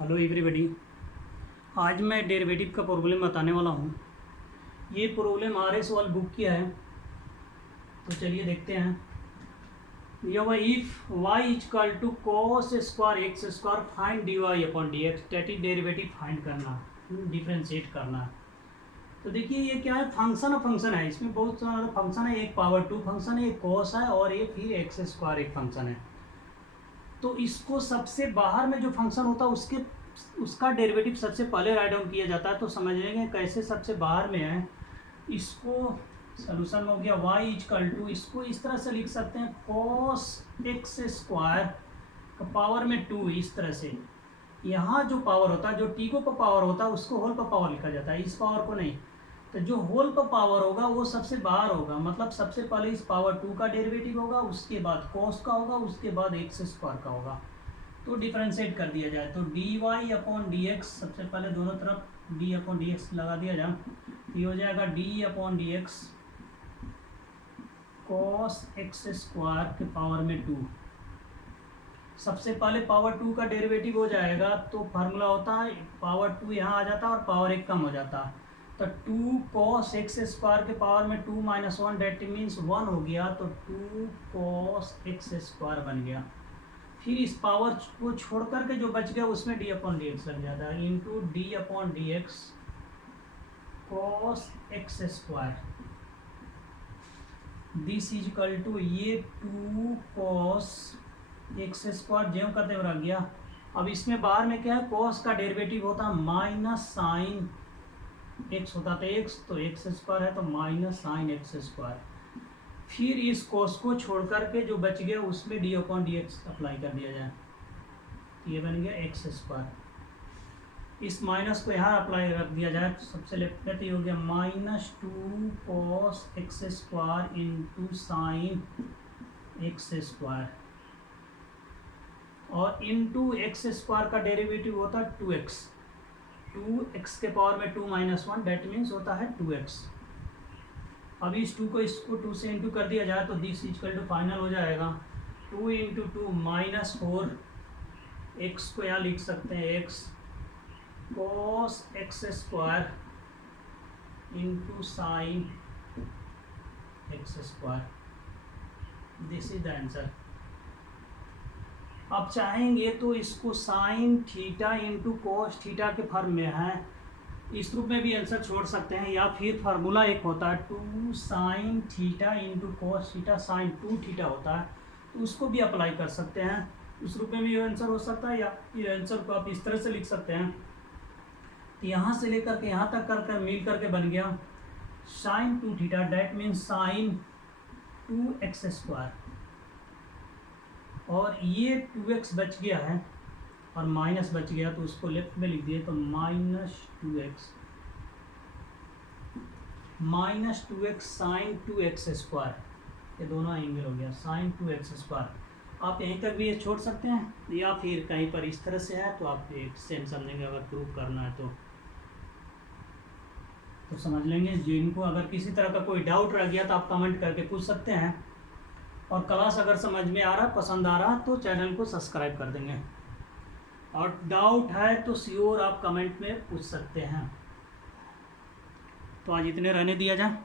Hello everybody. आज मैं derivative का प्रॉब्लम बताने वाला हूँ। ये प्रॉब्लम RS वाल बुक किया है, तो चलिए देखते हैं। यह वह if y equal to cos square x square find dy upon d x, static derivative find करना, डिफ्रेंशिएट करना। तो देखिए ये क्या है, फंक्शन ऑफ फंक्शन है। इसमें बहुत सारा फंक्शन है, एक पावर 2 फंक्शन है, एक cos है और एक फिर एक्स स्क्वायर एक फंक्शन है। तो इसको सबसे बाहर में जो फंक्शन होता है उसका डेरिवेटिव सबसे पहले राइट डाउन किया जाता है। तो समझ लेंगे कैसे सबसे बाहर में है। इसको सोल्यूशन हो गया y इक्वल टू, इसको इस तरह से लिख सकते हैं cos एक्स स्क्वायर का पावर में 2। इस तरह से यहाँ जो पावर होता है, जो t को पावर होता है उसको होल पर पावर लिखा जाता है, इस पावर को नहीं। तो जो होल पर पावर होगा वो सबसे बाहर होगा, मतलब सबसे पहले इस पावर 2 का डेरिवेटिव होगा, उसके बाद cos का होगा, उसके बाद एक्स स्क्वायर का होगा। तो डिफरेंशिएट कर दिया जाए तो dy अपॉन डी एक्स, सबसे पहले दोनों तरफ d अपॉन डी एक्स लगा दिया जाए, ये हो जाएगा d upon d x cos x square के पावर में 2। सबसे पहले पावर 2 का डेरिवेटिव हो जाएगा तो फार्मूला होता है पावर 2 यहाँ आ जाता है और पावर 1 कम हो जाता है। तो 2 cos एक्स स्क्वायर के पावर में 2 माइनस 1 डेट मीन्स 1 हो गया, तो 2 cos एक्स स्क्वायर बन गया। फिर इस पावर को छोड़ करके जो बच गया उसमें d अपॉन डी एक्स लग जाता है, into d upon d x cos x square this is equal to ये 2 cos एक्स स्क्वायर ज्यों करते हुए रह गया। अब इसमें बाहर में क्या है, cos का डेरिवेटिव होता है माइनस साइन एक्स होता था एक्स, तो एक्स स्क्वायर है तो माइनस साइन एक्स स्क्वायर। फिर इस cos को छोड़ करके जो बच गया उसमें d upon d x apply कर दिया जाए, ये बन गया एक्स स्क्वायर। इस माइनस को यहाँ अप्लाई रख दिया जाए, सबसे लेफ्ट में तो ये हो गया minus 2 cos x square into sine x square, और इंटू एक्स स्क्वायर का डेरिवेटिव होता है 2x। 2x के पावर में 2 माइनस 1 डेट मीन्स होता है 2x। अब इस 2 को इसको 2 से इंटू कर दिया जाए तो दिस इक्वल टू फाइनल हो जाएगा 2 इंटू 2 माइनस 4, एक्स को यहाँ लिख सकते हैं x cos x square into sine x square, this is the answer. अब चाहेंगे तो इसको sine theta into cos theta के फॉर्म में है, इस रूप में भी आंसर छोड़ सकते हैं, या फिर फार्मूला एक होता है 2 sine theta into cos theta sine 2 theta होता है, तो उसको भी अप्लाई कर सकते हैं, उस रूप में भी आंसर हो सकता है। या ये आंसर को आप इस तरह से लिख सकते हैं, तो यहाँ से लेकर के यहाँ तक कर मिल करके बन गया sine 2 theta that means sine 2 x square, और ये 2x बच गया है और माइनस बच गया तो उसको लेफ्ट में लिख दिए तो minus 2x sign 2x square, ये दोनों एंगल हो गया साइन 2x स्क्वायर। आप यहीं तक भी ये छोड़ सकते हैं, या फिर कहीं पर इस तरह से है तो आप एक सेम समझेंगे, अगर प्रूव करना है तो समझ लेंगे। जिनको अगर किसी तरह का कोई डाउट रह गया तो आप कमेंट करके पूछ सकते हैं, और क्लास अगर समझ में आ रहा, पसंद आ रहा तो चैनल को सब्सक्राइब कर देंगे, और डाउट है तो श्योर आप कमेंट में पूछ सकते हैं। तो आज इतने रहने दिया जाए।